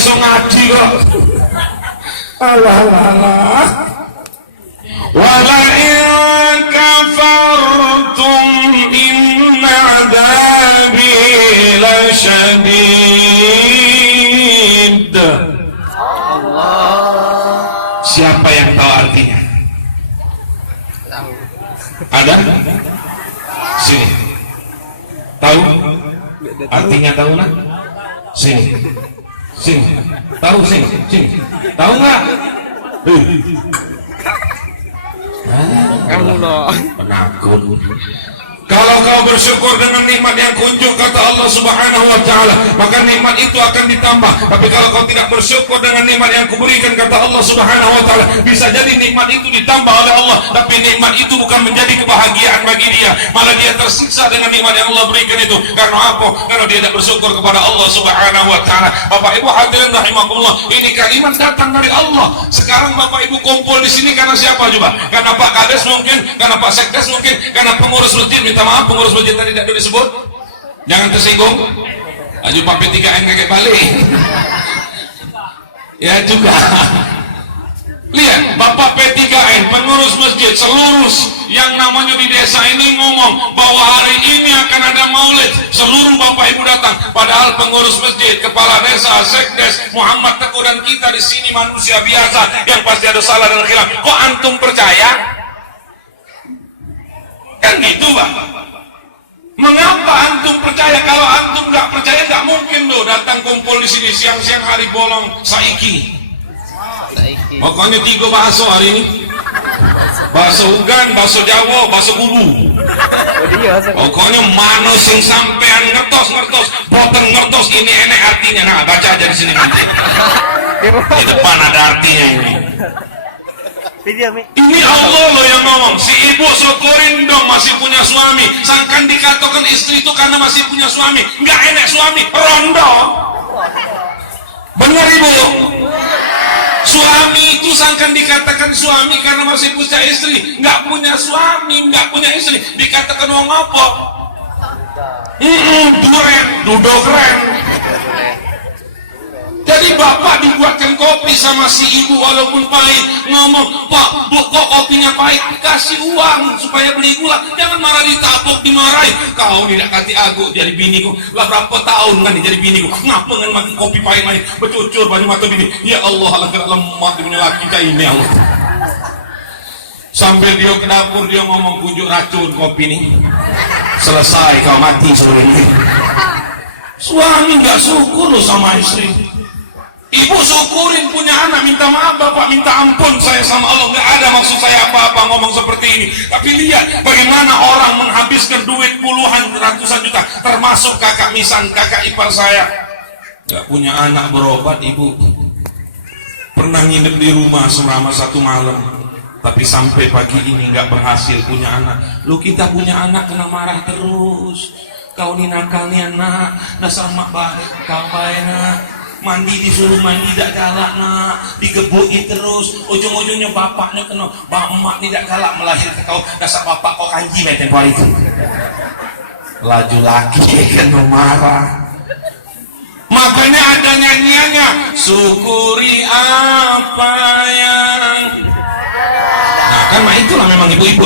iso ngaji kok. Alah. Wala in kafartum inna adabi lasyadid. Siapa yang tahu artinya? Ada? Sini. Tahu? Artinya tahu nggak? Sini. Tahu sini. Tahu nggak? Kamu loh. Penakut. Kalau kau bersyukur dengan nikmat yang kunjung kata Allah Subhanahu wa taala, maka nikmat itu akan ditambah. Tapi kalau kau tidak bersyukur dengan nikmat yang kuberikan kata Allah Subhanahu wa taala, bisa jadi nikmat itu ditambah oleh Allah, tapi nikmat itu bukan menjadi kebahagiaan bagi dia, malah dia tersiksa dengan nikmat yang Allah berikan itu. Karena apa? Karena dia tidak bersyukur kepada Allah Subhanahu wa taala. Bapak Ibu hadirin rahimakumullah, ini kalimat datang dari Allah. Sekarang Bapak Ibu kumpul di sini karena siapa coba? Karena Pak Kades mungkin, karena Pak Sekdes mungkin, karena pengurus masjid. Minta maaf pengurus masjid tadi tidak disebut, jangan tersinggung. Aju Pak P3N kakek balik ya juga. Lihat Bapak P3N pengurus masjid seluruh yang namanya di desa ini ngomong bahwa hari ini akan ada maulid, seluruh Bapak Ibu datang, padahal pengurus masjid, kepala desa, sekdes, Muhammad Teguh dan kita di sini manusia biasa yang pasti ada salah dan khilaf. Kok antum percaya? Kan gitu Bang. Mengapa antum percaya? Kalau antum nggak percaya nggak mungkin loh datang kumpul di sini siang-siang hari bolong saiki. Pokoknya 3 bakso hari ini. Bakso ugan, bakso Jawa, bakso bulu. Pokoknya mana sing sampean ngertos, boten ngertos ini enek artinya. Nah, baca aja di sini nanti. Di depan ada artinya ini. Ini Allah loh yang ngomong. Si ibu syukurin dong masih punya suami. Sangkan dikatakan istri itu karena masih punya suami. Nggak enak suami, rondo. Benar ibu? Suami itu sangkan dikatakan suami karena masih punya istri. Nggak punya suami, nggak punya istri, dikatakan wong apa? Duren, dudokren. Jadi bapak dibuatkan kopi sama si ibu walaupun pahit, ngomong, Pak, Bu, kok kopinya pahit? Kasih uang supaya beli gula. Jangan marah ditapuk, dimarahin. Kau tidak kati aku jadi biniku. Lah berapa tahun kan jadi biniku? Ngapa ngan makan kopi pahit-pahit? Bercucur banyak mata bini. Ya Allah, agak lemah punya laki kayak ini Allah. Sambil dia ke dapur dia ngomong pujuk racun kopi nih. Selesai kau mati seluruh ini. Suami nggak syukur loh sama istri. Ibu syukurin punya anak, minta maaf bapak, minta ampun saya sama Allah, nggak ada maksud saya apa-apa ngomong seperti ini. Tapi lihat bagaimana orang menghabiskan duit puluhan ratusan juta, termasuk kakak misan, kakak ipar saya, nggak punya anak berobat. Ibu pernah nginep di rumah selama 1 malam, tapi sampai pagi ini nggak berhasil punya anak. Lu kita punya anak kena marah terus. Kau ni nakal ni anak, dasar mak baik, kau baik nak. Mandi disuruh mandi tidak galak nak, digebuki terus, ujung-ujungnya bapaknya kena, emak tidak galak melahirkan kau, dasar bapak kau kanji lah tempoh itu. Laju lagi kena marah. Makanya ada nyanyiannya, syukuri apa yang. Nah kan itulah memang ibu-ibu.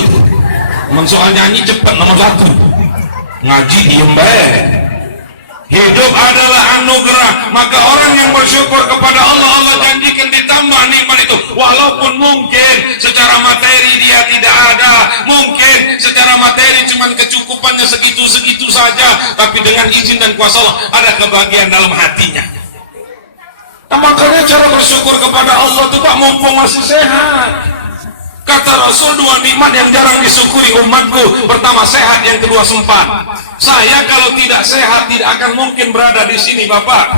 Memang soal nyanyi cepat nomor 1. Ngaji diem baik. Hidup adalah anugerah, maka orang yang bersyukur kepada Allah, Allah janjikan ditambah nikmat itu. Walaupun mungkin secara materi dia tidak ada, mungkin secara materi cuman kecukupannya segitu-segitu saja, tapi dengan izin dan kuasa Allah ada kebahagiaan dalam hatinya. Nah, makanya cara bersyukur kepada Allah itu Pak, mumpung masih sehat. Kata Rasul 2 nikmat yang jarang disyukuri umatku. Pertama sehat, yang kedua sempat. Saya kalau tidak sehat tidak akan mungkin berada di sini Bapak.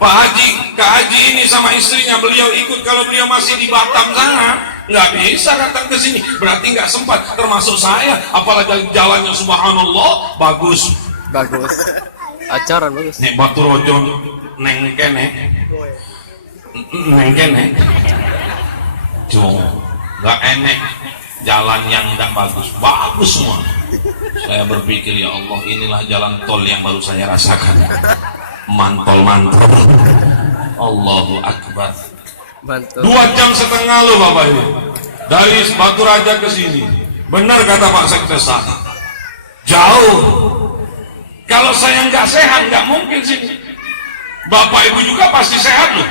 Pak Haji, Kak Haji ini sama istrinya beliau ikut kalau beliau masih di Batam sana. Nggak bisa datang ke sini. Berarti nggak sempat. Termasuk saya. Apalagi jalannya subhanallah bagus. Bagus. Acara bagus. Nek batu rojo neng kene. Neng kene. Jom. Gak enek jalan yang tidak bagus semua. Saya berpikir ya Allah, inilah jalan tol yang baru saya rasakan, mantol Allahu Akbar. Bantu. 2,5 jam lo Bapak Ibu dari Batu Raja ke sini. Benar kata Pak Sekdes, jauh. Kalau saya nggak sehat nggak mungkin sini. Bapak Ibu juga pasti sehat loh.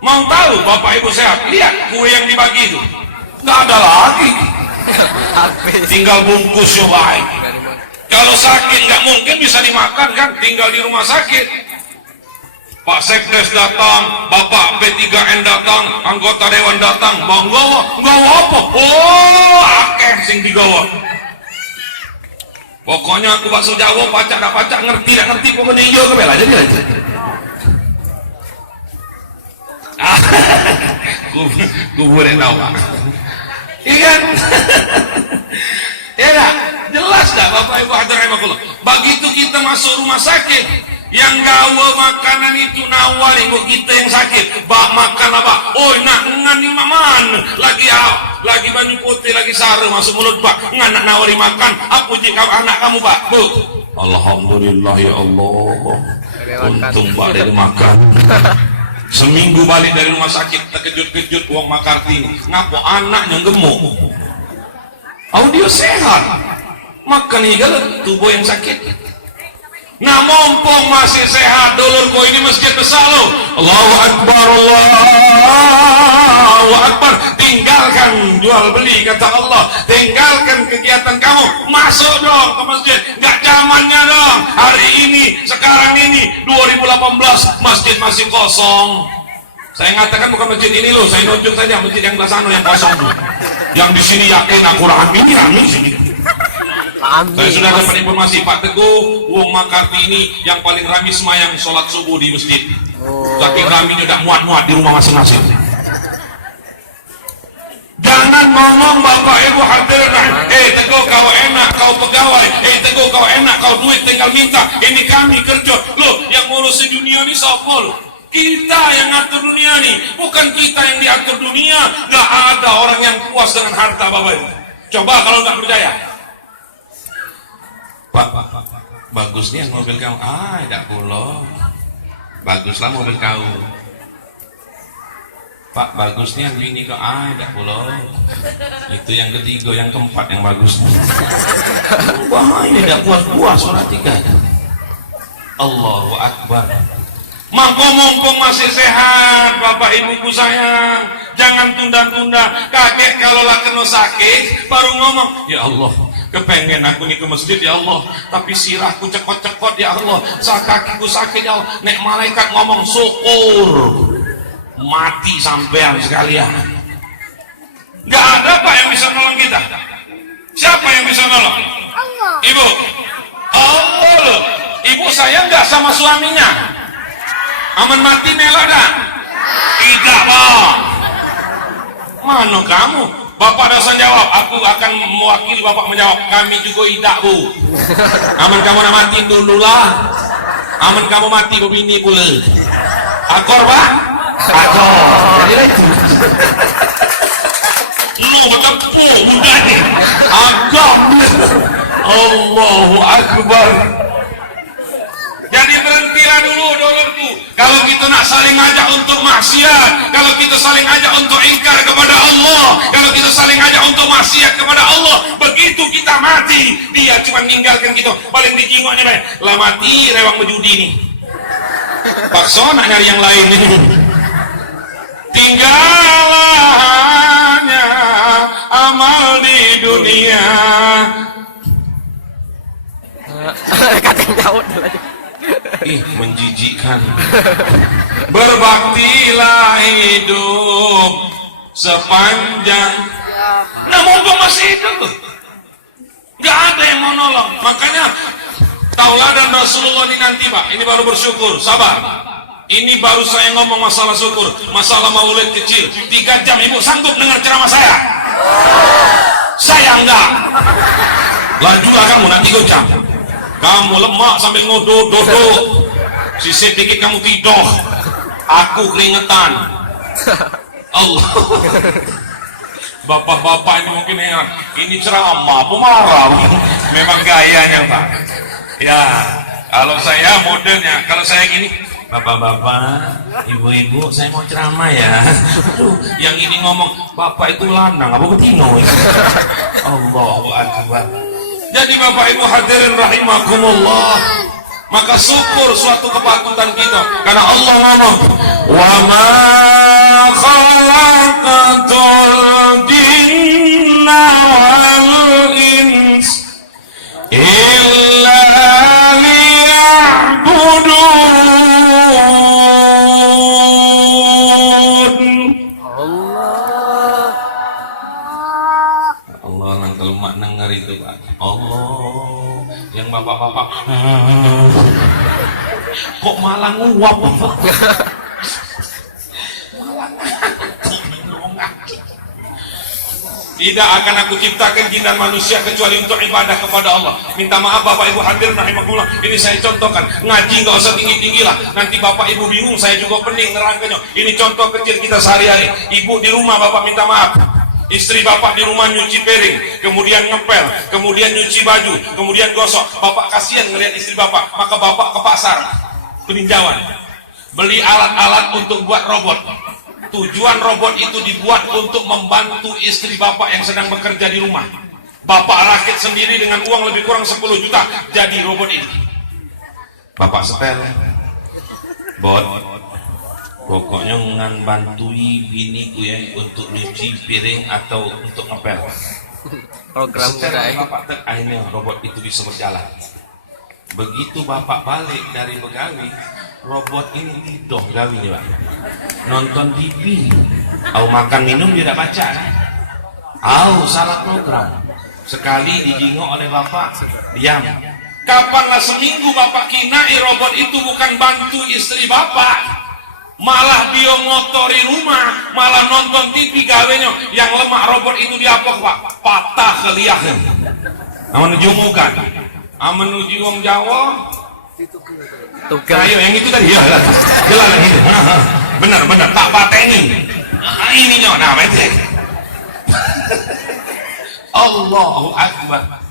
Mau tahu Bapak Ibu sehat? Lihat kue yang dibagi itu, nggak ada lagi. Tinggal bungkusnya baik. Kalau sakit nggak mungkin bisa dimakan kan, tinggal di rumah sakit. Pak Sekdes datang, Bapak P3N datang, anggota dewan datang, bang nggawa apa? Oh, akeh sing digawa. Pokoknya aku bakso Jawa, pacak dak pacak, ngerti dak ngerti, pokoknya iya ke bela jadi aja. Kubur yang tahu Pak. Iya kan? Ya dah, jelas dah Bapak Ibu hadirin rahimakumullah. Begitu kita masuk rumah sakit, yang gawa makanan itu nawari kok kita yang sakit. Bak makan apa? Oh nak ngani maman lagi banyu putih lagi sare masuk mulut Pak. Nganak nawari makan. Apa jika anak kamu Pak? Bu. Alhamdulillah ya Allah. Untung Pak dari makan. Seminggu balik dari rumah sakit terkejut-kejut uang Makartini. Ngapo anaknya gemuk? Audio sehat. Makan igal tubuh yang sakit. Nah mumpung masih sehat dulurku, ini masjid besar loh. Allahu Akbar, Allahu Akbar. Tinggalkan jual beli kata Allah, tinggalkan kegiatan kamu, masuk dong ke masjid. Nggak zamannya dong hari ini, sekarang ini 2018 masjid masih kosong. Saya ngatakan bukan masjid ini loh, saya nunjuk saja masjid yang belah sana yang kosong tuh. Yang di sini yakin aku rame sini. Saya sudah dapat informasi Pak Teguh, Wong Makarti ini yang paling ramai semayang sholat subuh di masjid. Saking raminya udah muat-muat di rumah masing-masing. Jangan ngomong Bapak Ibu hadirin, Teguh kau enak, kau pegawai, Teguh kau enak, kau duit tinggal minta. Ini kami kerja. Loh, yang ngurusin dunia ini siapa loh? Kita yang ngatur dunia nih, bukan kita yang diatur dunia. Gak ada orang yang puas dengan harta Bapak Ibu. Coba kalau nggak percaya. Pak, bagusnya mobil kau. Tidak pulau. Baguslah mobil kau. Pak, bagusnya bini kau. Tidak pulau. Itu yang ketiga, yang keempat yang bagus. Wah, ini tidak puas-puas orang tiga. Allahu Akbar. Mumpung masih sehat Bapak Ibuku sayang, jangan tunda-tunda. Kakek kalau lah kena sakit baru ngomong, ya Allah kepengen aku nih ke masjid ya Allah, tapi sirahku cekot-cekot ya Allah, kakiku sakit ya Allah. Nek malaikat ngomong syukur, mati sampean sekalian. Gak ada Pak yang bisa nolong kita. Siapa yang bisa nolong? Allah. Ibu. Allah loh. Ibu sayang gak sama suaminya? Aman mati mela dah? Tidak Pak. Mana kamu? Bapak dosen jawab, aku akan mewakili Bapak menjawab. Kami juga tidak Bu. Aman kamu nak mati dulu lah. Aman kamu mati bini pula. Akor Pak? Akor. Lu macam pu mudah ni. Akor. Allahu Akbar. Jadi berhentilah dulu dulurku. Kalau kita nak saling ajak untuk maksiat, kalau kita saling ajak untuk ingkar kepada Allah, kalau kita saling ajak untuk maksiat kepada Allah, begitu kita mati, dia cuma meninggalkan kita. Balik dijingoknya baik. Lah mati rewang berjudi nih. Paksa nak nyari yang lain ini. Tinggallah hanya amal di dunia. Katanya jauh lagi. Menjijikkan. Berbaktilah hidup sepanjang. Nah mumpung masih hidup, gak ada yang mau nolong. Makanya tauladan Rasulullah ini nanti Pak, ini baru bersyukur, sabar. Ini baru saya ngomong masalah syukur, masalah maulid kecil. 3 jam Ibu sanggup dengar ceramah saya? Saya enggak. Lajulah kamu nanti 3 jam. Kamu lemak sambil ngodok-dodok, sisir dikit kamu tidur, aku keringetan. Allah. Bapak-bapak ini mungkin heran, ini ceramah apa marah? Memang gayanya Pak. Ya, kalau saya modelnya, kalau saya gini, Bapak-bapak, ibu-ibu, saya mau ceramah ya. Aduh, yang ini ngomong, bapak itu lanang, apa betino? Allahu Akbar. Jadi bapak ibu hadirin rahimakumullah, maka syukur suatu kepatutan kita, karena Allah ngomong, wa ma khalaqatul jinna wal ins illa Allah nang kalau mak dengar itu Pak. Allah yang bapak-bapak kok malah nguap tidak akan aku ciptakan jin dan manusia kecuali untuk ibadah kepada Allah. Minta maaf bapak ibu hadirin rahimahullah, ini saya contohkan, ngaji nggak usah tinggi-tinggi lah, nanti bapak ibu bingung, saya juga pening nerangkannya. Ini contoh kecil kita sehari-hari. Ibu di rumah bapak minta maaf, istri bapak di rumah nyuci piring, kemudian ngepel, kemudian nyuci baju, kemudian gosok. Bapak kasihan ngelihat istri bapak, maka bapak ke pasar peninjauan, beli alat-alat untuk buat robot. Tujuan robot itu dibuat untuk membantu istri bapak yang sedang bekerja di rumah. Bapak rakit sendiri dengan uang lebih kurang 10 juta jadi robot ini. Bapak setel, bot, pokoknya ngan bantui biniku ya untuk nyuci piring atau untuk ngepel. Program setel bapak akhirnya robot itu bisa berjalan. Begitu bapak balik dari begawi, robot ini tidur gawi Pak, nonton TV, au makan minum dia tidak baca, au salah program, sekali dijingok oleh bapak, diam. Kapanlah seminggu bapak kinai robot itu bukan bantu istri bapak, malah dia ngotori rumah, malah nonton TV gawenya. Yang lemah robot itu diapok Pak, patah keliakan, menuju muka, menuju wong Jawa. Tugas. Ayo yang itu tadi ya, jelas gitu. Benar tak pateni. Ini nyona betul. Allahu Akbar.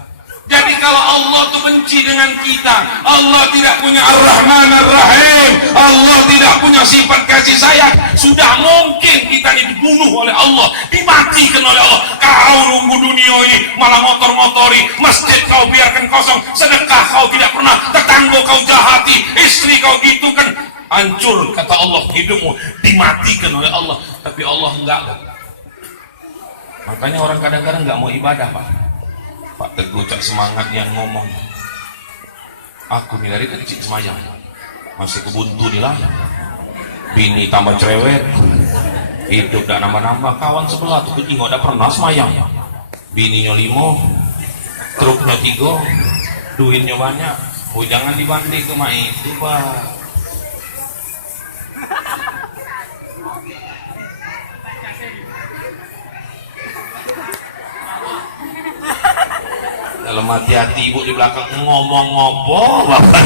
Jadi kalau Allah itu benci dengan kita, Allah tidak punya Ar-Rahman Ar-Rahim, Allah tidak punya sifat kasih sayang, sudah mungkin kita ini dibunuh oleh Allah, dimatikan oleh Allah. Kau nunggu dunia ini malah ngotor-ngotori masjid, kau biarkan kosong, sedekah kau tidak pernah, tetangga kau jahati, istri kau gitu kan, hancur kata Allah hidupmu, dimatikan oleh Allah. Tapi Allah enggak. Makanya orang kadang-kadang enggak mau ibadah Pak. Pak Teguh cak semangat yang ngomong, aku nih dari kecil semayang masih kebuntu nih lah, bini tambah cerewet, hidup dah nambah-nambah, kawan sebelah tuh kucing gak pernah semayang, bininya 5, truknya 3, duitnya banyak. Oh jangan dibanding sama itu Pak. Dalam hati-hati ibu di belakang ngomong ngopo bapak.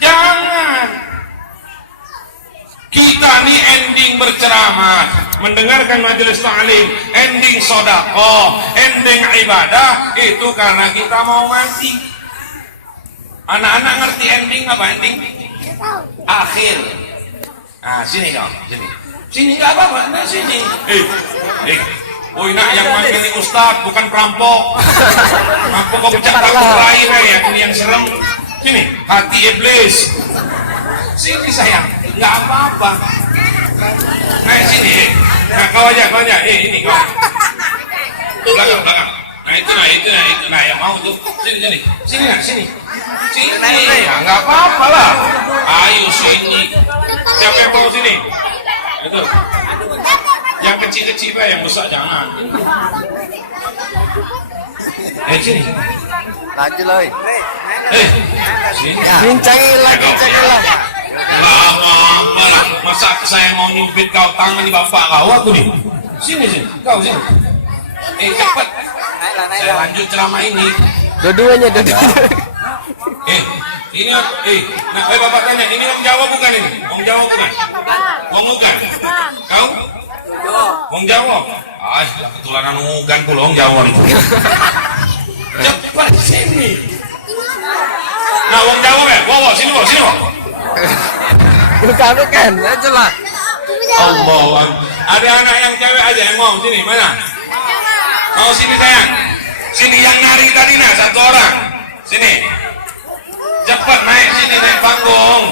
Jangan. Kita nih ending berceramah, mendengarkan majelis ta'lim, ending sodako, ending ibadah, itu karena kita mau mati. Anak-anak ngerti ending apa ending? Akhir. Nah sini dong, sini nggak apa-apa, nah sini. Oh nak yang makan ini ustad bukan perampok. Perampok kok pecah tahu lain ya, ini yang serem. Sini, hati iblis. Sini sayang, nggak apa-apa. Nah sini, nah kau aja, ini kau. Belakang. Nah itu, nah yang mau tuh. Sini. Ya nggak apa-apa lah. Ayo sini. Siapa yang mau sini? Itu. Yang kecil-kecil Pak, yang besar jangan. Sini. Lagi loh. Sini. Bincangin lagi. Lama, masa saya mau nyubit kau tangan di bapak kau aku nih. Sini, kau sini. Cepat. Saya lanjut ceramah ini. Dua-duanya. Ini nah bapak tanya, ini Wong Jawa bukan ini? Wong Jawa bukan? Wong bukan? Kau? Wong Jawa? Ketularan ugan pula Wong Jawa nih. Cepat sini. Nah Wong Jawa ya, sini. Bukan, aja lah. Allah. Ada anak yang cewek aja yang mau sini mana? Oh sini sayang. Sini yang nari tadi nah satu orang. Sini. Cepat naik sini naik panggung.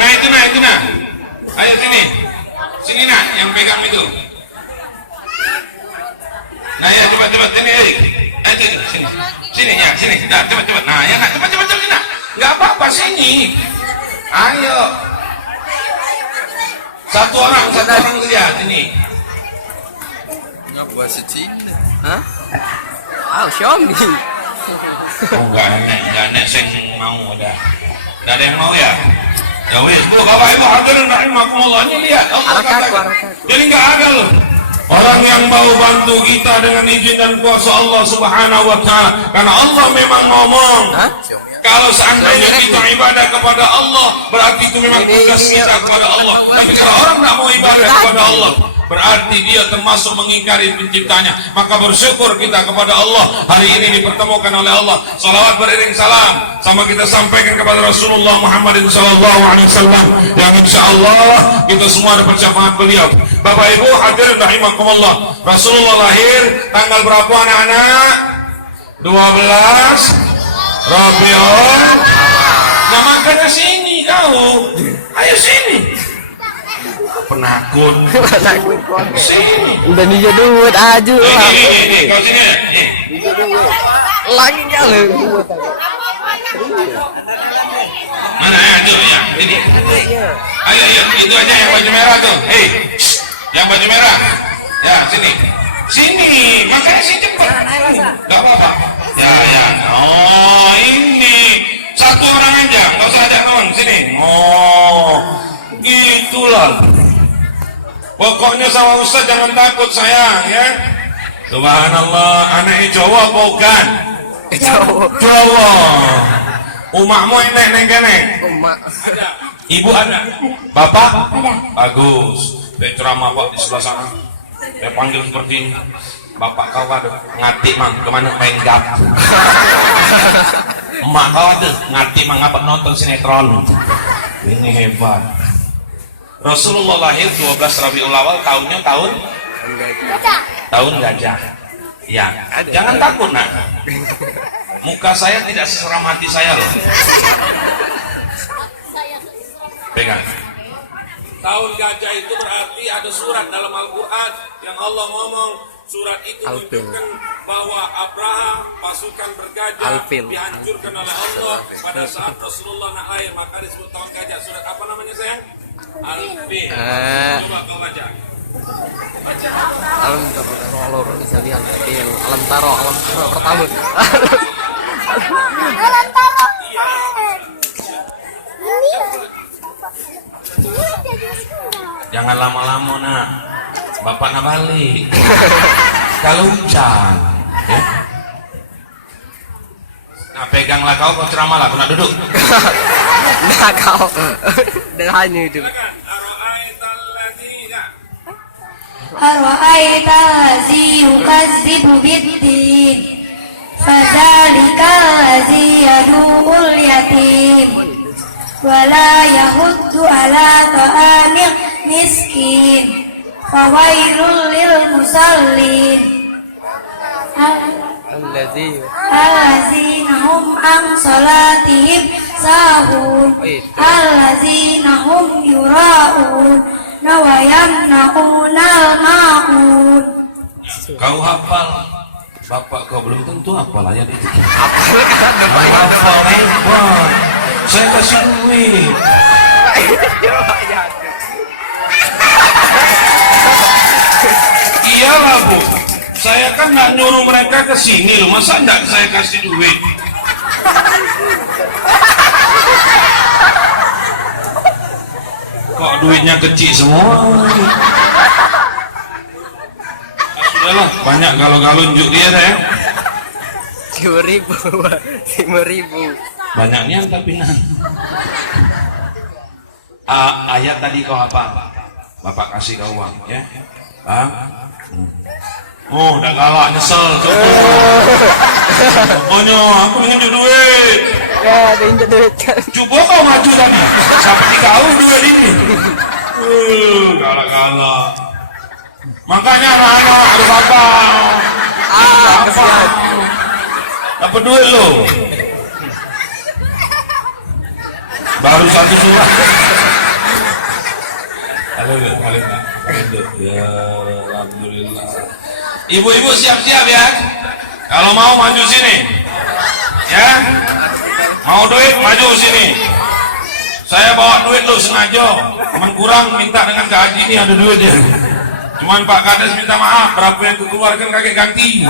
Nah itu nah. Ayo sini. Sini nak yang pegang itu. Nah ya cepat sini Erik. Ayo sini. Sini ya sini. Dah cepat. Nah ya nak cepat sini nak. Enggak apa-apa sini. Ayo. Satu orang saja sini. Nggak buat seci. Hah? Xiaomi. Oh enggak enak sing mau dah. Enggak ada yang mau ya? Ya wis Bu, Bapak Ibu hadirin rahimakumullah ini lihat Allah katakan. Jadi enggak ada loh. Orang yang mau bantu kita dengan izin dan kuasa Allah Subhanahu wa taala. Karena Allah memang ngomong. Kalau seandainya kita ibadah kepada Allah, berarti itu memang tugas kita kepada Allah. Tapi kalau orang tidak mau ibadah kepada Allah, berarti dia termasuk mengingkari penciptanya. Maka bersyukur kita kepada Allah hari ini dipertemukan oleh Allah. Salawat beriring salam sama kita sampaikan kepada Rasulullah Muhammadin sallallahu alaihi wasallam yang insyaallah kita semua ada percakapan beliau. Bapak Ibu hadirin rahimakumullah. Rasulullah lahir tanggal berapa anak-anak? 12 Rabiul. Nah makanya sini kau. Ayo sini. Penakut. Sini. Udah ninja duit aja lah. Ini kau sini. Lagi kali. Mana ya tuh ya? Ini. Ayo itu aja yang baju merah tuh. Hei, yang baju merah. Ya sini. Sini. Makanya sini cepat. Gak apa-apa. Ya. Oh ini satu orang aja, nggak usah ada kawan sini. Oh, gitulah. Pokoknya sama Ustaz jangan takut sayang ya. Subhanallah, anaknya Jawa bukan? Jawa. Umakmu nenek kene? Ada. Ibu ada. Bapak? Ada. Bagus. Ceramah Pak di sebelah sana. Saya panggil seperti ini. Bapak kau ada ngati mang kemana main gap. Emak kau ada ngati mang apa nonton sinetron. Ini hebat. Rasulullah lahir 12 Rabiul Awal, tahunnya tahun gajah. Ya, jangan takut nak. Muka saya tidak seseram hati saya loh. Pegang. Tahun gajah itu berarti ada surat dalam Al-Quran yang Allah ngomong. Surat itu menunjukkan bahwa Abraham pasukan bergajah dihancurkan oleh Allah pada saat Rasulullah naik air, maka disebut tahun gajah. Surat apa namanya sayang? Al-Fil. Coba kau baca. Alam taro bisa lihat alam taro pertama. Alam taro. Jangan lama-lama nak. Bapak nak balik. Kalau hujan ya? Nah peganglah kau ceramah lah, aku nak duduk. Nah kau dan hanya itu. Arwa'aita allazi yukazzibu biddin fadzalika allazi yadumul yatim wala yahuddu ala ta'amil miskin fawailul lil musallin allazina hum an salatihim sahun allazina hum yura'un wa yamna'unal ma'un. Kau hafal, bapak kau belum tentu hafal ayat itu. Hafal hebat. Saya kasih duit. Iyalah Bu, saya kan nggak nyuruh mereka ke sini loh, masa nggak saya kasih duit? Kok duitnya kecil semua? Sudahlah, banyak galau-galau unjuk dia saya. 5.000. Banyaknya tapi nah. Ayat tadi kau apa? Bapak kasih kau uang ya. Oh, udah galak nyesel. Pokoknya aku minjem duit. Ya, diinjak duit kan. Coba kau maju tadi, sampai dikau duit ini. Galak-galak. Makanya anak-anak harus sabar. Kesian. Dapat duit lo. Baru satu surat. Halo. Ya, alhamdulillah. Ibu-ibu siap-siap ya. Kalau mau maju sini. Ya. Mau duit maju sini. Saya bawa duit lo sengaja. Teman kurang minta dengan gaji ini ada duitnya. Cuman Pak Kades minta maaf, berapa yang dikeluarkan kakek ganti.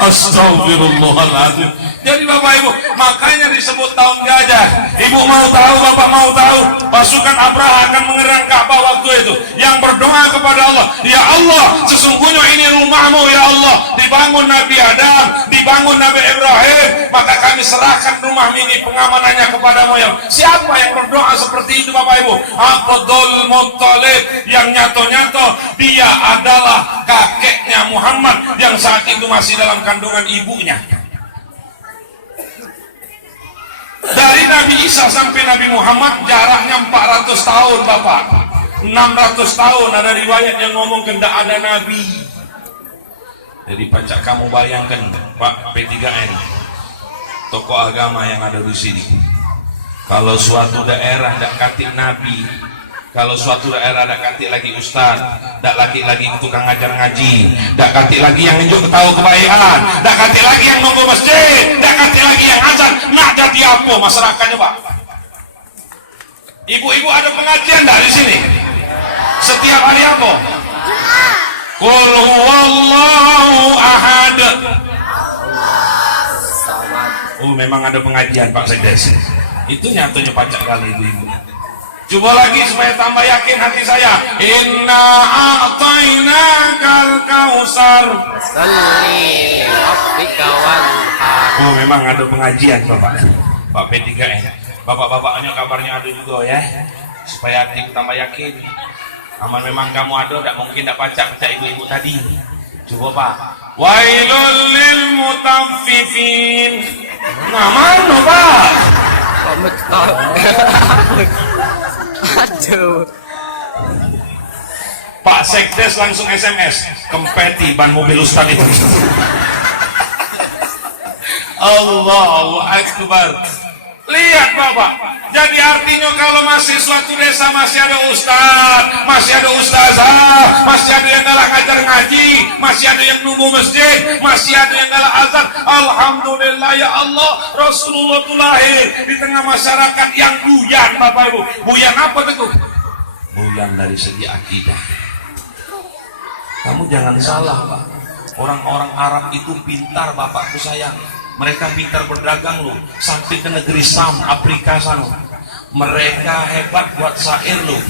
Astagfirullahaladzim. Jadi Bapak Ibu, makanya disebut tahun gajah. Ibu mau tahu, Bapak mau tahu, pasukan Abraha akan menyerang Ka'bah waktu itu. Yang berdoa kepada Allah, ya Allah, sesungguhnya ini rumahmu ya Allah. Dibangun Nabi Adam, dibangun Nabi Ibrahim, maka kami serahkan rumah ini pengamanannya kepadamu ya. Siapa yang berdoa seperti itu Bapak Ibu? Abdul Muttalib, yang nyato-nyato dia adalah kakeknya Muhammad yang saat itu masih dalam kandungan ibunya. Dari Nabi Isa sampai Nabi Muhammad jaraknya 400 tahun Bapak, 600 tahun. Ada riwayat yang ngomong tidak ada Nabi. Jadi pacak kamu bayangkan Pak P3N, tokoh agama yang ada di sini. Kalau suatu daerah tidak katik Nabi, kalau suatu daerah tidak katik lagi ustaz, tidak lagi tukang ngajar ngaji, tidak katik lagi yang nunjuk tahu kebaikan, tidak katik lagi yang nunggu masjid, tidak katik lagi yang azan, nak jadi apa masyarakatnya Pak? Ibu-ibu ada pengajian dari sini setiap hari apa? Qul huwallahu ahad. Oh memang ada pengajian Pak Sekdes. Itu nyatanya pacak kali ibu-ibu. Coba lagi supaya tambah yakin hati saya. Inna a'tainakal kausar. Salli rabbika wanhar. Oh memang ada pengajian Bapak. Pak P3N. Bapak-bapaknya kabarnya ada juga ya. Supaya hati tambah yakin. Aman memang kamu ada, tidak mungkin tidak pacak ibu-ibu tadi. Coba Pak. Wailul lil mutaffifin. Nah mana Pak? Aduh. Pak Sekdes langsung SMS, kempeti ban mobil Ustaz itu. Allahu Akbar. Lihat Bapak, jadi artinya kalau masih suatu desa masih ada ustaz, masih ada ustazah, masih ada yang galak ngajar ngaji, masih ada yang nunggu masjid, masih ada yang galak azan. Alhamdulillah ya Allah, Rasulullah itu lahir di tengah masyarakat yang buyan Bapak Ibu. Buyan apa itu? Buyan dari segi akidah. Kamu jangan salah Pak, orang-orang Arab itu pintar Bapakku sayang. Mereka pintar berdagang loh, sampai ke negeri Sam, Afrika sana. Mereka hebat buat syair loh.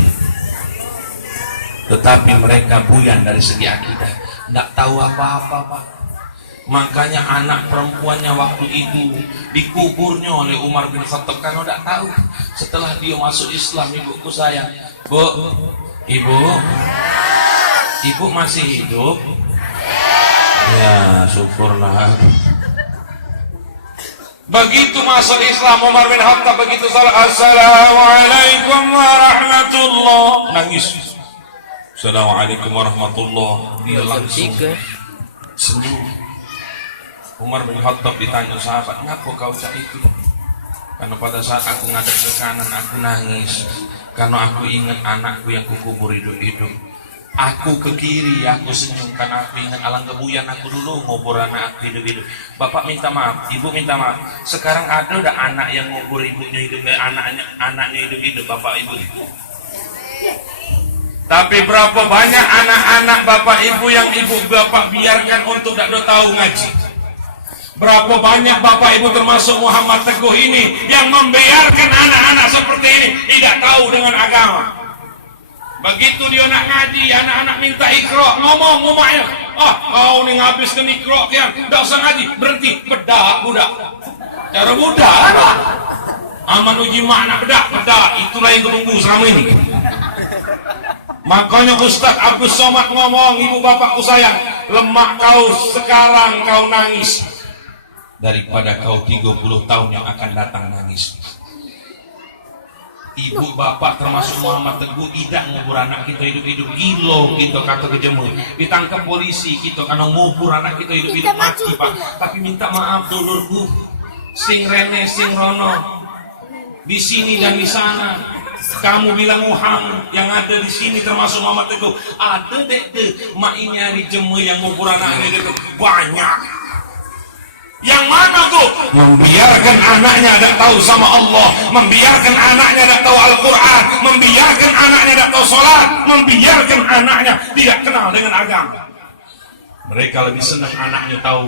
Tetapi mereka buyan dari segi akidah, nggak tahu apa-apa Pak. Makanya anak perempuannya waktu itu dikuburnya oleh Umar bin Khattab karena nggak tahu. Setelah dia masuk Islam, ibuku sayang, Bu, ibu masih hidup? Ya syukurlah. Begitu masuk Islam Umar bin Khattab begitu salah assalamualaikum warahmatullah, nangis. Assalamualaikum warahmatullah. Dia langsung senyum. Umar bin Khattab ditanya sahabat, ngapa kau cak itu? Karena pada saat aku ngadep ke kanan aku nangis, karena aku ingat anakku yang kukubur hidup-hidup. Aku ke kiri, aku senyum karena aku ingat alangkah buyan aku dulu ngubur anak aku hidup-hidup. Bapak minta maaf, ibu minta maaf. Sekarang ada udah anak yang ngubur ibunya hidup, anaknya hidup-hidup bapak ibu. Tapi berapa banyak anak-anak bapak ibu yang ibu bapak biarkan untuk tidak tahu ngaji? Berapa banyak bapak ibu termasuk Muhammad Teguh ini yang membiarkan anak-anak seperti ini tidak tahu dengan agama? Begitu dia nak ngaji, anak-anak minta ikra, ngomong umaknya, kau ni ngabiskan ikra kian, tak usah ngaji, berhenti, bedak budak. Cara budak, aman uji makna bedak, itulah yang menunggu selama ini. Makanya Ustaz Abdul Somad ngomong, ibu bapakku sayang, lemak kau sekarang kau nangis. daripada kau 30 tahun yang akan datang nangis. Ibu bapak termasuk Muhammad Teguh tidak ngubur anak kita hidup-hidup, gilo kita kata kejemu, ditangkap polisi kita karena ngubur anak kita hidup-hidup mati pak. Tapi minta maaf dulurku, sing rene sing rono, di sini dan di sana. Kamu bilang Muhammad yang ada di sini termasuk Muhammad Teguh, ada dek mak ini hari jemu yang ngubur anaknya itu banyak. Yang mana tuh? Membiarkan anaknya tidak tahu sama Allah, membiarkan anaknya tidak tahu Al-Quran, membiarkan anaknya tidak tahu sholat, membiarkan anaknya tidak kenal dengan agama. Mereka lebih senang anaknya tahu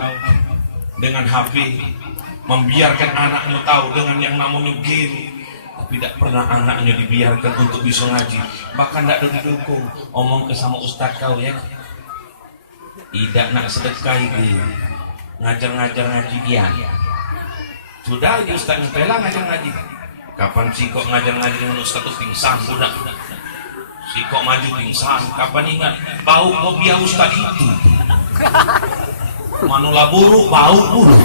dengan HP, membiarkan anaknya tahu dengan yang namanya game, tapi tidak pernah anaknya dibiarkan untuk bisa ngaji. Bahkan tidak didukung. Omong ke sama ustaz kau ya, tidak nak sedekah itu, ngajar-ngajar ngaji dia. Sudah aja ustaz nyepela ngajar ngaji. Kapan sih kok ngajar-ngaji dengan ustaz tuh pingsan budak. Si kok maju pingsan, kapan ingat bau kopiah ustaz itu. Manula buruk, bau buruk.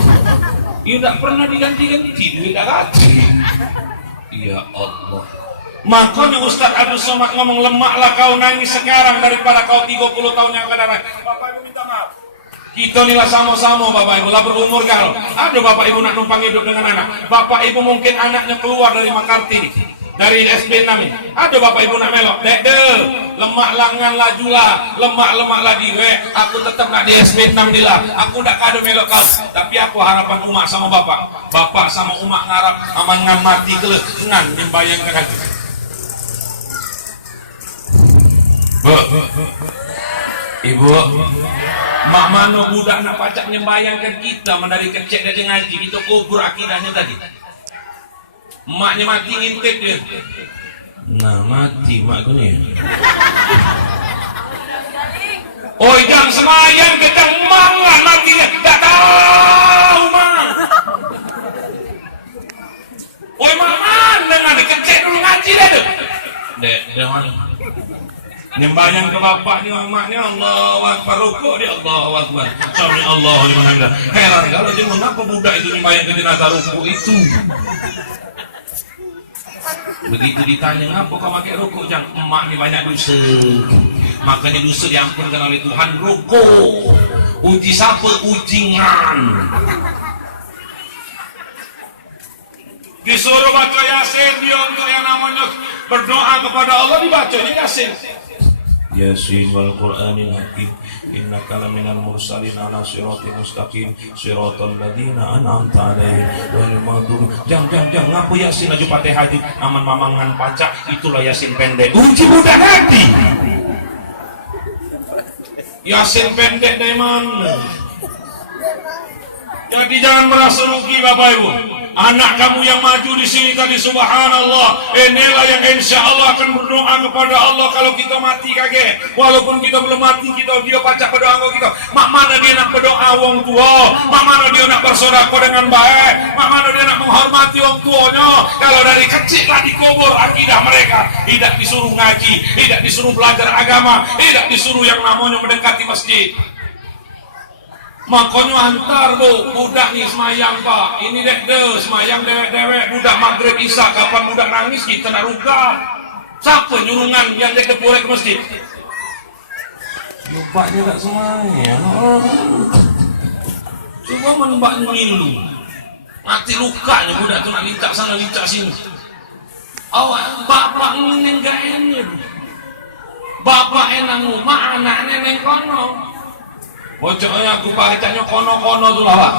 Ya tidak pernah diganti-ganti, duit gaji. Ya Allah. Makanya Ustaz Abdul Somad ngomong, lemaklah kau nangis sekarang daripada kau 30 tahun yang akan datang. Bapak Ibu minta maaf. Kita inilah sama-sama Bapak Ibu lah berumur kalau ada Bapak Ibu nak numpang hidup dengan anak. Bapak Ibu mungkin anaknya keluar dari Makarti, dari SB6 ini. Ada Bapak Ibu nak melok, dek lemak langan lajulah, lemak diwe. Aku tetap nak di SB6 lah. Aku tak kado melok kau. Tapi aku harapan umat sama Bapak. Bapak sama umat ngarap aman ngan mati ke ngan membayangkan hati. Bu, Ibu, mak mano budak nak pacak membayangkan kita dari kecil dari ngaji kita kubur akidahnya tadi. Maknya mati ngintip dia. Nah mati mak aku ni. Oi jam semayang kedang mangga mati dia. Tak tahu mak. Oi mak mana dengan kecil dulu ngaji dah tu. Dek, jangan. Nyembayang ke bapak ni mak ni Allahu Akbar, rukuk dia Allahu Akbar, sami Allahu liman hamidah. Heran kalau dia mengapa budak itu nyembayang ke jenazah rukuk itu. Begitu ditanya ngapa kau pakai rukuk, jang emak ni banyak dosa. Makanya dosa diampunkan oleh Tuhan rukuk. Uji siapa? Ujingan. Disuruh baca Yasin dia untuk yang namanya berdoa kepada Allah, dibacanya Yasin. Yasin wal Qur'anil Hakim innaka laminal mursalin ala siratal mustaqim siratal ladzina an'amta 'alaihim wal maghdubi. Jangan ngapu Yasin aja pakai hadis aman mamangan pacak, itulah Yasin pendek. Uji budak hati. Yasin pendek dari mana? Jadi jangan merasa rugi Bapak Ibu. Anak kamu yang maju di sini tadi subhanallah, inilah yang insya Allah akan berdoa kepada Allah kalau kita mati kaget. Walaupun kita belum mati, dia pacak berdoa kita. Mak mana dia nak berdoa wong tua, mak mana dia nak bersedekah dengan baik, mak mana dia nak menghormati wong tuanya. Kalau dari kecil lah dikubur akidah mereka, tidak disuruh ngaji, tidak disuruh belajar agama, tidak disuruh yang namanya mendekati masjid. Makanya antar bu, budak ni semayang pak, ini dek semayang dewek budak maghrib isya, kapan budak nangis kita nak ruga. Siapa nyurungan yang dek depurek ke masjid? Bapaknya tak semayang. Coba menembak milu, mati lukanya budak tu nak lincak sana lincak sini. Awak bapak ini enggak enak, bapak enak rumah anaknya neng kono. Bocoknya aku bacanya kono-kono tu lah pak.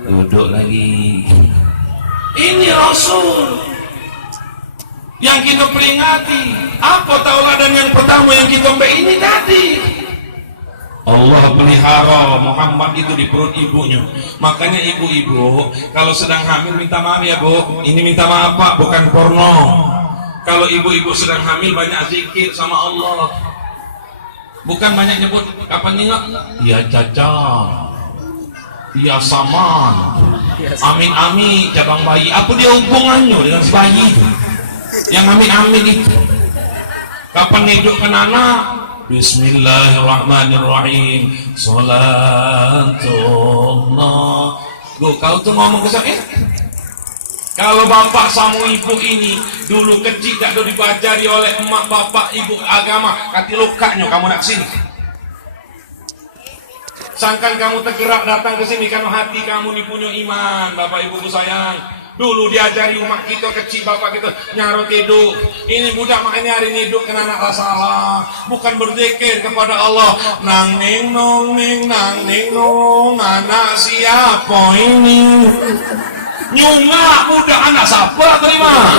Duduk lagi. Ini Rasul yang kita peringati. Apa tauladan yang pertama yang kita ambil ini tadi? Allah pelihara Muhammad itu di perut ibunya. Makanya ibu-ibu kalau sedang hamil minta maaf ya bu. Ini minta maaf pak, bukan porno. Kalau ibu-ibu sedang hamil banyak zikir sama Allah. Bukan banyak nyebut kapan ingat? Ya caca, ya saman, amin cabang bayi. Apa dia hubungannya dengan si bayi itu? Yang amin itu? Kapan hidup ke anak? Bismillahirrahmanirrahim. Salatullah. Loh, kau tuh ngomong ke saya? Kalau bapak sama ibu ini dulu kecil tak dibajari oleh emak bapak ibu agama, kati lukanya kamu nak sini. Sangkan kamu tergerak datang ke sini karena hati kamu ni punya iman, bapak ibu sayang. Dulu diajari umat kita kecil bapak kita nyarot hidup. Ini budak makanya hari ini hidup kena nak salah. Bukan berzikir kepada Allah. Nang ning nong ning nang ning nong, anak siapa ini? Nyunga budak anak siapa terima?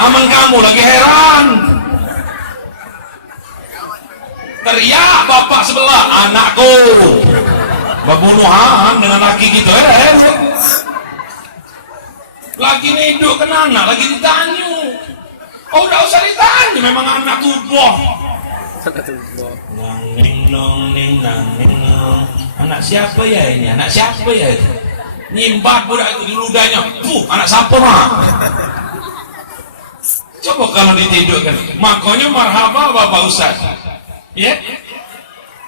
Aman kamu lagi heran. Teriak bapak sebelah, anakku pembunuhan dengan laki gitu lagi hidup kena anak lagi ditanya. Oh udah usah ditanya, memang anak tubuh. Anak siapa ya ini? Anak siapa ya itu? Nyimbat budak itu di ludahnya. Anak siapa mah? Coba kalau ditidurkan. Makanya marhaba bapak ustaz. Ya,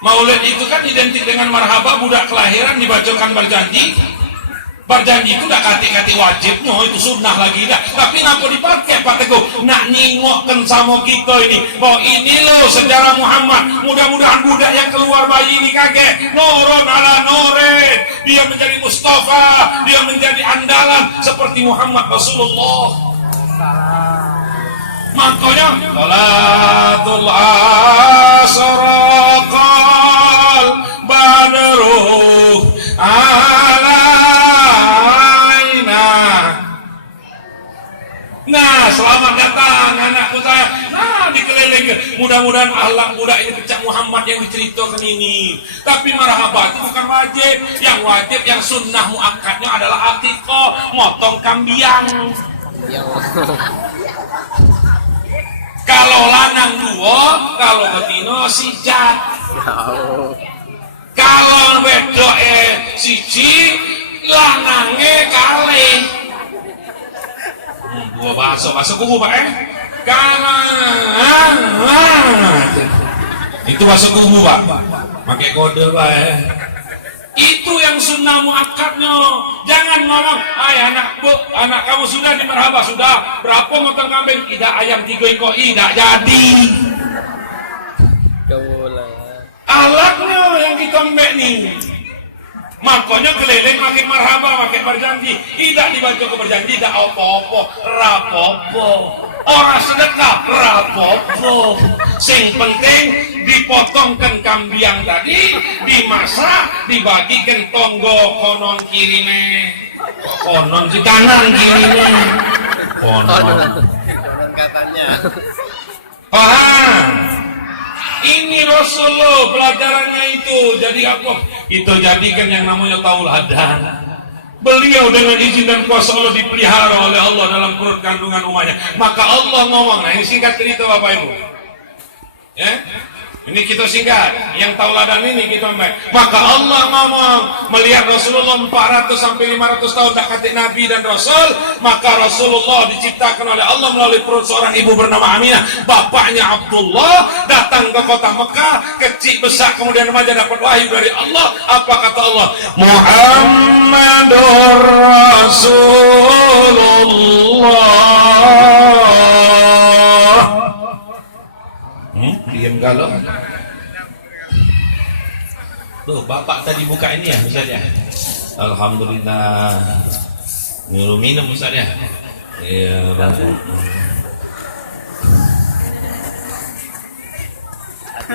Maulid itu kan identik dengan marhaba, budak kelahiran dibacakan berjanji. Berjanji itu dah kati-kati wajib, no, itu sunnah lagi dah. Tapi kenapa dipakai Pak Teguh? Nak nyingokkan sama kita ini, bahwa ini loh sejarah Muhammad. Mudah-mudahan budak yang keluar bayi ini kaget. Noron ala noren, dia menjadi Mustafa, dia menjadi andalan seperti Muhammad Rasulullah. Makanya salatul asraqal badru alaina. Nah, selamat datang anakku saya. Nah, dikelilingi. Mudah-mudahan ahlak budak ini kecak Muhammad yang diceritakan ini. Tapi marhaba itu bukan wajib. Yang wajib, yang sunnah muakkadnya adalah akikah, motong kambiang. Kalau lanang dua, kalau betina sijat. Kalau wedok siji, lanange kali. Dua bakso kubu Pak itu bakso kubu Pak. Pakai kode Pak Itu yang sunnah muakkadnya. Jangan ngomong, anak kamu sudah di marhaba, sudah. Berapa motong kambing? Tidak ayam 3 ekor, tidak jadi. Alatnya yang ditombek nih. Makanya keliling makin marhaba, makin berjanji. Tidak dibaca ke berjanji, tidak apa-apa, rapopo. Orang sedekah, rapopo. Sing penting dipotongkan kambing tadi, dimasak, dibagikan tonggo konon kirine. Konon si kanan kirine. Konon katanya. Ini Rasulullah pelajarannya itu. Jadi apa? Itu jadikan yang namanya tauladan. Beliau dengan izin dan kuasa Allah dipelihara oleh Allah dalam perut kandungan umatnya. Maka Allah ngomong. Nah ini singkat cerita Bapak Ibu. Ya, ini kita singkat. Yang tauladan ini kita main. Maka Allah ngomong melihat Rasulullah 400 sampai 500 tahun tak kata Nabi dan Rasul. Maka Rasulullah diciptakan oleh Allah melalui perut seorang ibu bernama Aminah. Bapaknya Abdullah datang ke kota Mekah, kecil besar kemudian remaja dapat wahyu dari Allah. Apa kata Allah? Muhammadur Rasulullah. Diam galau. Tuh, bapak tadi buka ini ya, Ustaz ya. Alhamdulillah. Minum Ustaz ya. Iya, bapak.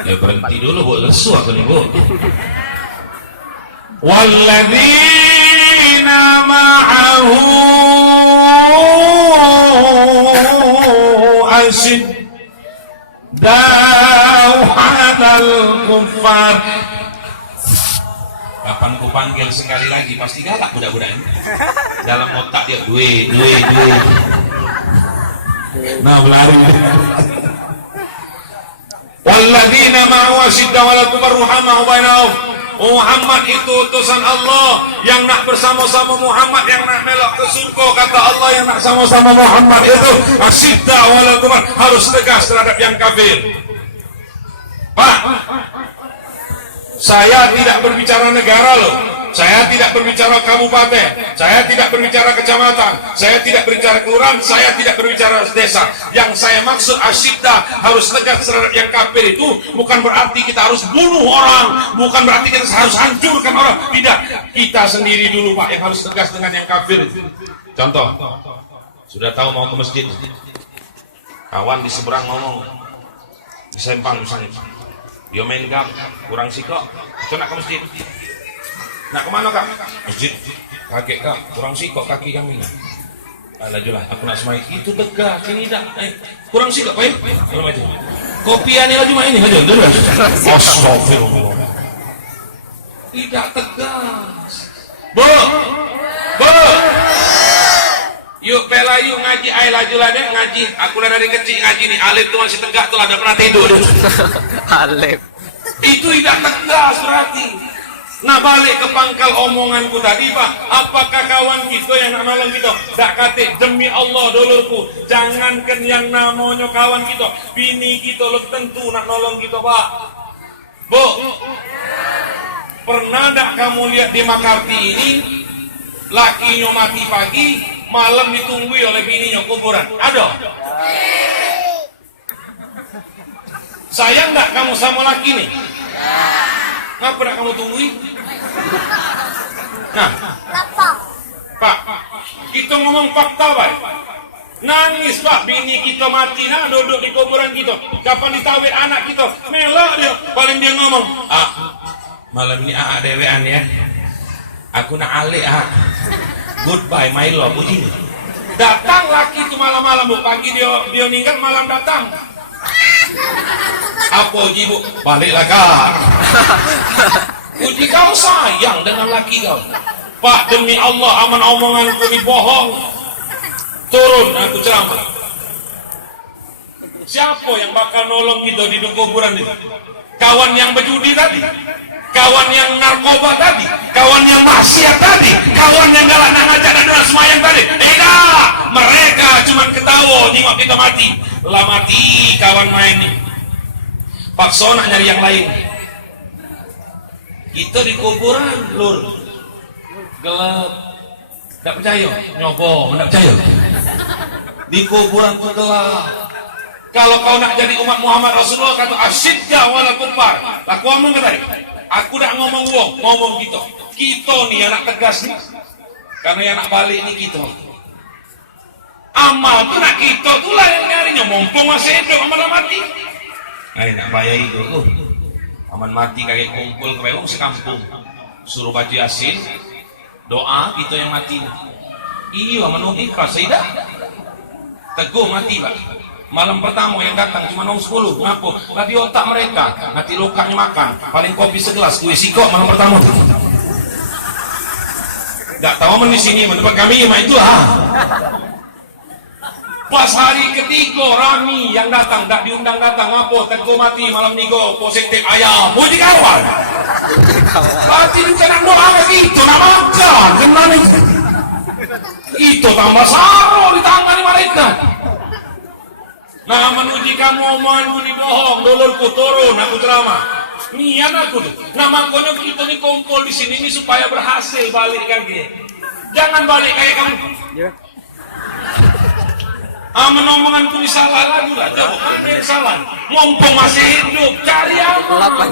Ya berhenti dulu Bu, lesu aku nih Bu. Walladzina ma'ahu asyid Dauhanal kufar. Kapan ku panggil sekali lagi pasti galak budak-budak ini. Dalam otak dia duit. Nah berlari. Walladzina ma'ahu asyiddaw 'alal kufar ruhamaa'u bainahum. Muhammad itu utusan Allah yang nak bersama-sama Muhammad, yang nak melok ke surga. Kata Allah yang nak sama-sama Muhammad itu asyiddaw 'alal kufar, harus tegas terhadap yang kafir. Pak, saya tidak berbicara negara loh. Saya tidak berbicara kabupaten, saya tidak berbicara kecamatan, saya tidak berbicara kelurahan, saya tidak berbicara desa. Yang saya maksud asyiddah harus tegas terhadap yang kafir itu bukan berarti kita harus bunuh orang, bukan berarti kita harus hancurkan orang. Tidak, kita sendiri dulu Pak yang harus tegas dengan yang kafir. Contoh, sudah tahu mau ke masjid, kawan di seberang ngomong, di Sempang misalnya, dia main gam, kurang sikok, itu nak ke masjid. Nak kemana kak? Masjid. Kakek kak, kurang sikok kaki kami. Lajulah, aku nak semai. Itu tegak, ini tak. Kurang sikok, Pak. Belum aja. Kopian ini laju main ini, laju. Astagfirullah. Tidak tegas. Bu. Yuk pela yuk ngaji, ayo lajulah deh ngaji. Aku dari kecil ngaji nih. Alif tuh masih tegak tuh, ada pernah tidur. Alif. Itu tidak tegas berarti. Nah balik ke pangkal omonganku tadi Pak, apakah kawan kita yang nak nolong kita? Tak kata demi Allah dulurku, jangankan yang namanya kawan kita, bini kita lo tentu nak nolong kita Pak. Bu, pernah tak kamu lihat di Makarti ini, lakinya mati pagi, malam ditunggui oleh bininya kuburan? Ada? Sayang tak kamu sama laki nih? Ngapa nak kamu tungguin? Nah, Pak, kita ngomong fakta Pak. Nangis Pak, bini kita mati, nah duduk di kuburan kita. Kapan ditawid anak kita? Melak dia, paling dia ngomong, malam ini dewean ya. Aku nak alik goodbye my love, begini. Datang laki itu malam-malam Bu, pagi dia meninggal malam datang. Apa uji Bu? Baliklah kak. Uji kau sayang dengan laki kau. Pak demi Allah aman omonganku ini bohong. Turun aku ceramah. Siapa yang bakal nolong kita di kuburan itu? Kawan yang berjudi tadi, kawan yang narkoba tadi, kawan yang maksiat tadi, kawan yang galak nak ngajak dan semayang tadi. Tidak, mereka cuma ketawa nengok kita mati. Lah mati kawan main nih. Paksa nak nyari yang lain. Kita di kuburan lur gelap. Tak percaya? Nyoba, tak percaya. Di kuburan tu gelap. Kalau kau nak jadi umat Muhammad Rasulullah kata asyidda wala kufar. Aku ngomong tadi. Aku dah ngomong wong, ngomong kita. Kita ni anak tegas ni. Karena yang nak balik ni kita. Amal tu nak kita tu lah yang nyarinya. Mumpung masih hidup, amal mati. Ay, nak bayar itu. Aman mati kakek kumpul ke belong sekampung. Suruh baca Yasin. Doa kita yang mati. Iya, aman ikhlas. Tidak. Teguh mati Pak. Malam pertama yang datang cuma nomor 10. Ngapa? Nanti otak mereka, nanti lukanya makan. Paling kopi segelas, kue sikok malam pertama. Tidak tahu di sini mendapat kami mah itu Pas hari ketiga Rami yang datang, tak diundang datang. Ngapa? Teguh mati malam nigo positif ayam. Mau dikawal. Berarti bukan nak doa begitu, nak makan. Gimana itu? Itu tambah saro di tangan mereka. Nah menuji kamu omonganku ni bohong, dulurku turun aku ceramah. Niat aku tuh. Nah makanya kita ni kumpul di sini ni supaya berhasil balik lagi. Jangan balik kayak kamu. Ya. Omonganku ni salah lagi lah. Coba ada yang salah. Mumpung masih hidup, cari apa?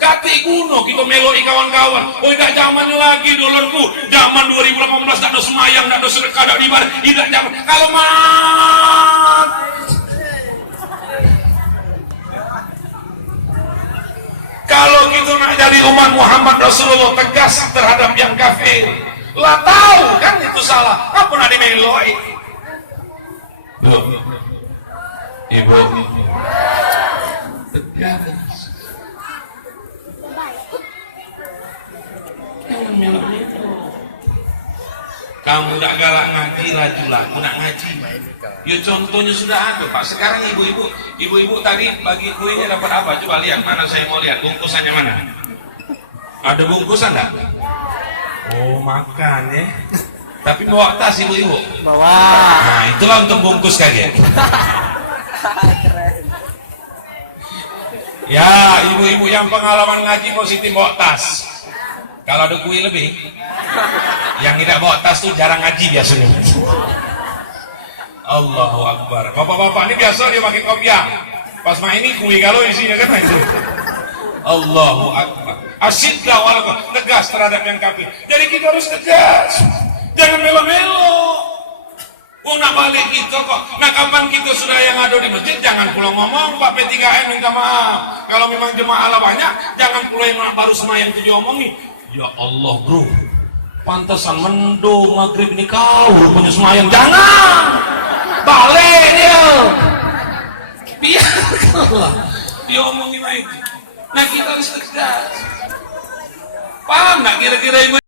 Kati kuno kita meloi kawan-kawan. Oh tidak zamannya lagi dulurku. Zaman 2018 tak ada semayang, tak ada sedekah, tak ada ibadah. Tidak zaman. Kalau kalau kita nak jadi umat Muhammad Rasulullah tegas terhadap yang kafir, lah tahu kan itu salah. Apa nak dimeloi? Bu, ibu, tegas. Jangan meloi. Kamu tak galak ngaji, lajulah. Aku nak ngaji. Ya contohnya sudah ada Pak. Sekarang ibu-ibu tadi bagi kuenya dapat apa? Coba lihat, mana saya mau lihat bungkusannya mana? Ada bungkusan tak? Oh makan ya. Tapi bawa tas ibu-ibu. Bawa. Nah itulah untuk bungkus kalian. Ya, ibu-ibu yang pengalaman ngaji positif bawa tas. Kalau ada kuih lebih, yang tidak bawa tas tuh jarang ngaji biasanya. Allahu Akbar. Bapak-bapak ini biasa dia pakai kopiah. Pas main ini kuih kalau isinya kan itu. Allahu Akbar. Asyiddah wal tegas terhadap yang kafir. Jadi kita harus tegas. Jangan melo-melo. Oh, nak balik kita kok. Nah, kapan kita sudah yang ada di masjid, jangan pulang ngomong Pak P3M minta maaf. Kalau memang jemaah lah banyak, jangan pulang yang baru semayang itu diomongin. Ya Allah bro, pantesan mendung maghrib ini kau punya semayang. Jangan balik dia, biarkanlah dia omongin lagi. Nah, kita harus tegas. Paham nggak kira-kira ibu?